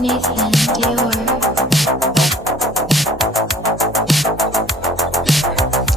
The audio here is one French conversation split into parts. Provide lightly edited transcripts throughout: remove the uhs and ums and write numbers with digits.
Nathan Dior.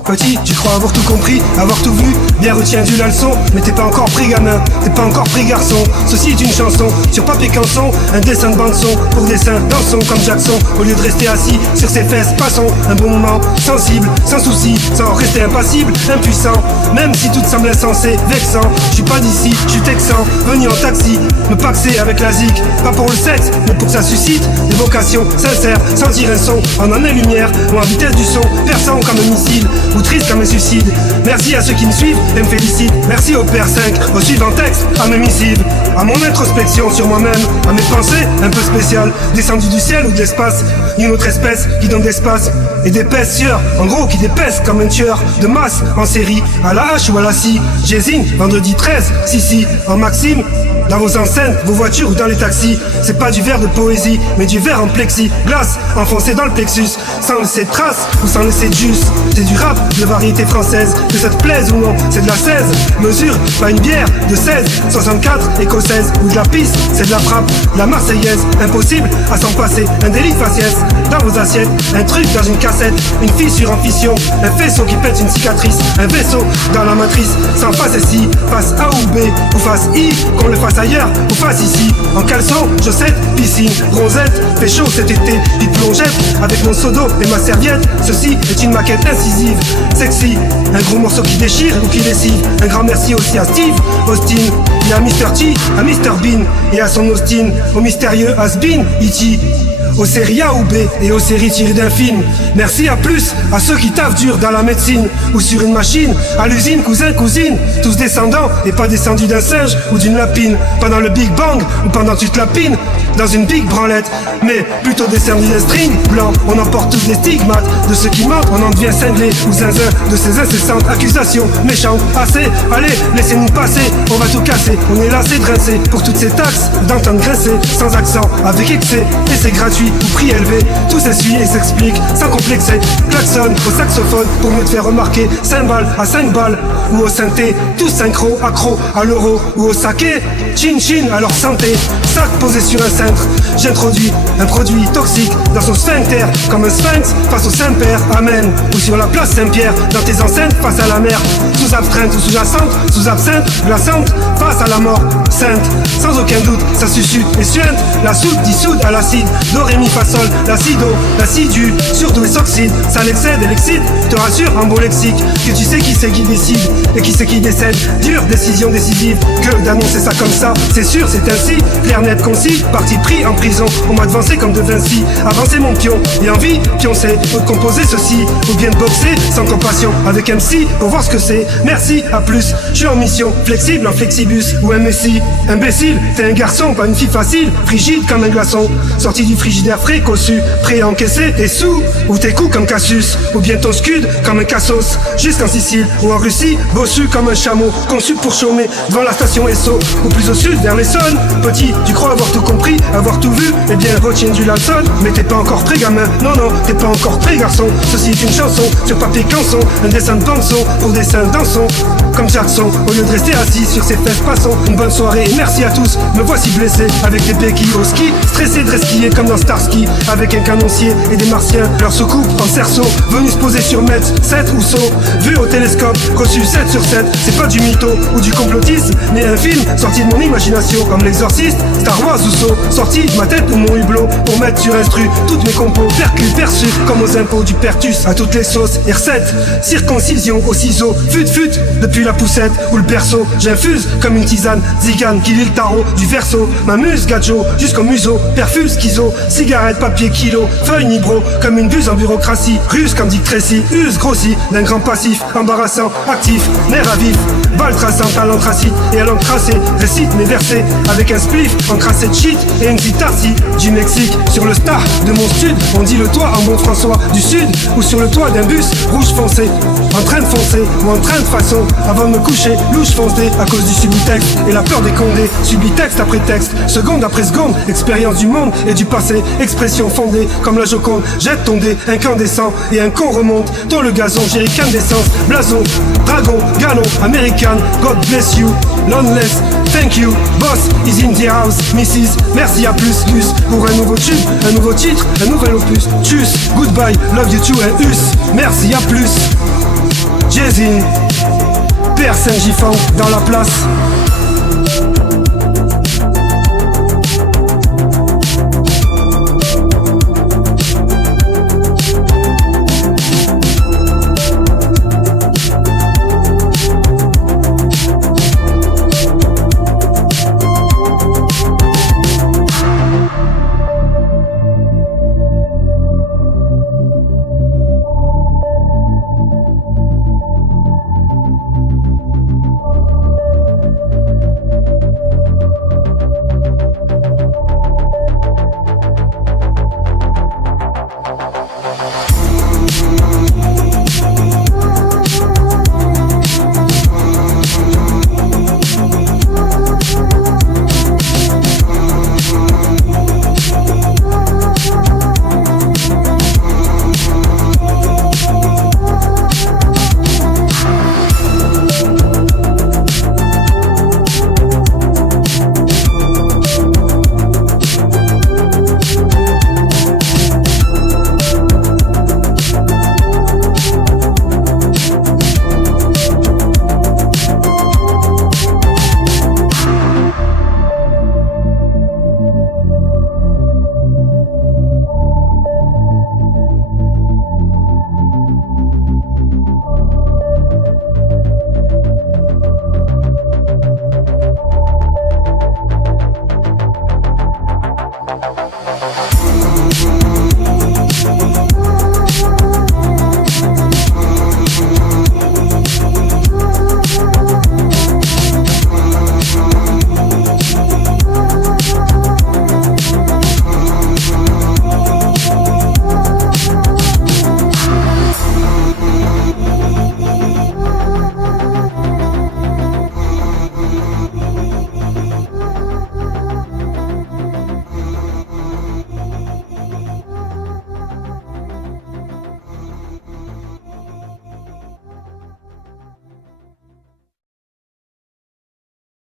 Petit, tu crois avoir tout compris, avoir tout vu. Bien retiens-tu la leçon, mais t'es pas encore pris gamin, t'es pas encore pris garçon. Ceci est une chanson, sur papier canson, un dessin de bande son, pour dessin, dansons comme Jackson. Au lieu de rester assis sur ses fesses, passons un bon moment, sensible, sans souci, sans rester impassible, impuissant. Même si tout te semble insensé, vexant. Je suis pas d'ici, je suis texan, venu en taxi, me paxer avec la zik. Pas pour le sexe, mais pour que ça suscite des vocations sincères, sentir un son en année-lumière ou en vitesse du son, perçant comme un missile ou triste comme un suicide. Merci à ceux qui me suivent et me félicitent. Merci au Père 5, au suivant texte, à mes missives, à mon introspection sur moi-même, à mes pensées un peu spéciales, descendues du ciel ou de l'espace, d'une autre espèce qui donne d'espace et d'épaisseur, en gros qui dépaisse comme un tueur de masse en série, à la hache ou à la scie. J'hésite, vendredi 13, si, en maxime. Dans vos enceintes, vos voitures ou dans les taxis, c'est pas du verre de poésie, mais du verre en plexi, glace enfoncé dans le plexus, sans laisser de traces ou sans laisser de jus. C'est du rap de variété française, que ça te plaise ou non, c'est de la 16 mesure, pas une bière de 16, 64 écossaise ou de la pisse, c'est de la frappe, de la marseillaise, impossible à s'en passer, un délit faciès dans vos assiettes, un truc dans une cassette, une fissure en fission, un faisceau qui pète une cicatrice, un vaisseau dans la matrice, sans face si, face A ou B ou face I, qu'on le fasse ailleurs ou face ici, en caleçon, chaussettes, piscine, bronzette, fait chaud cet été, vite plongette, avec mon seau d'eau et ma serviette, ceci est une maquette incisive, sexy, un gros morceau qui déchire ou qui lessive, un grand merci aussi à Steve Austin, et à Mr. T, à Mr. Bean, et à son Austin, au mystérieux Has-Been, E.T., aux séries A ou B et aux séries tirées d'un film. Merci à plus à ceux qui taffent dur dans la médecine ou sur une machine, à l'usine, cousin, cousine, tous descendants et pas descendus d'un singe ou d'une lapine, pendant le Big Bang ou pendant tu te lapines dans une big branlette, mais plutôt descendus d'un string blanc. On emporte tous des stigmates de ceux qui mentent, on en devient cinglé ou zinzin de ces incessantes accusations méchantes. Assez, allez, laissez-nous passer, on va tout casser, on est lassé de rincer pour toutes ces taxes, d'entendre grincer sans accent, avec excès, et c'est gratuit ou prix élevé, tout s'essuie et s'explique sans complexer. Klaxon au saxophone pour me te faire remarquer, cymbales à 5 balles ou au synthé, tous synchro, accro à l'euro ou au saké, chin chin à leur santé, sac posé sur un cintre. J'introduis un produit toxique dans son sphincter, comme un sphinx face au Saint-Père, amen. Ou sur la place Saint-Pierre, dans tes enceintes face à la mer, sous abstrainte ou sous-jacente, sous absinthe, glaçante, face à la mort sainte. Sans aucun doute, ça suscite et suinte, la soude dissoute à l'acide, do, ré, mi, fa, sol, l'acido, l'acidu, surtout et s'oxyde, ça l'excède et l'excite, te rassure en beau lexique, que tu sais qui c'est qui décide, et qui c'est qui décède, dure décision décisive, que d'annoncer ça comme ça, c'est sûr, c'est ainsi, clair, net, concis, parti pris en prison, on m'a devancé comme de Vinci, avancer mon pion, et envie, pioncer, ou de composer ceci, ou bien de boxer, sans compassion, avec MC, pour voir ce que c'est, merci, à plus, je suis en mission, flexible, en flexibus, ou un messie, imbécile, t'es un garçon, pas une fille facile, frigide comme un glaçon, sorti du frigidaire frais, cossu, prêt à encaisser tes sous, ou tes coups comme Cassius, ou bien ton scud comme un cassos, jusqu'en Sicile, ou en Russie, bossu comme un chameau, conçu pour chômer, devant la station Esso, ou plus au sud, vers l'Essonne, petit, tu crois avoir tout compris, avoir tout vu, eh bien retiens du Lalson, mais t'es pas encore prêt gamin, non, t'es pas encore prêt garçon, ceci est une chanson, sur papier canson, un dessin de bande-son, pour dessin dansons, comme Jackson, au lieu de rester assis sur ses fesses, passons une bonne soirée et merci à tous, me voici blessé, avec des béquilles au ski, stressé de resquiller comme dans Starsky, avec un canoncier et des martiens, leur soucoupe en cerceau, venus se poser sur Metz, 7 ou saut, vu au télescope, reçu 7 sur 7, c'est pas du mytho ou du complotisme, mais un film sorti de mon imagination, comme l'exorciste, Star Wars ou saut, sorti de ma tête ou mon hublot, pour mettre sur instru toutes mes compos, percus, perçus, comme aux impôts du pertus, à toutes les sauces et recettes, circoncision au ciseau, fut, depuis la poussette ou le berceau, j'infuse comme une tisane, zigane, qui lit le tarot du verso, m'amuse, gadjo, jusqu'au museau, perfuse, schizo, cigarette, papier, kilo, feuille, nibro, comme une buse en bureaucratie, russe comme Dick Tracy, use, grossi, d'un grand passif, embarrassant, actif, nerf à vif, balle traçante à l'anthracite et à l'encre tracée, récite mes versets, avec un spliff, encrassé de shit et une guitarcie, du Mexique, sur le star de mon stud, on dit le toit en bon François du sud, ou sur le toit d'un bus, rouge foncé, en train de foncer, ou en train de façon, avant de me coucher, louche foncé, à cause du subtexte, et la peur des condés, subit texte après texte, seconde après seconde, expérience du monde et du passé, expression fondée, comme la Joconde, jette ton dé, incandescent, et un con remonte, tôt le gazon, jerrycan d'essence, blason, dragon, galon, American, God bless you, loneless, Thank you, boss is in the house. Mrs. Merci à plus, Luce. Pour un nouveau tube, un nouveau titre, un nouvel opus. Tchuss, goodbye, love you too, un us. Merci à plus. Jay-Z, personne G-Funk dans la place.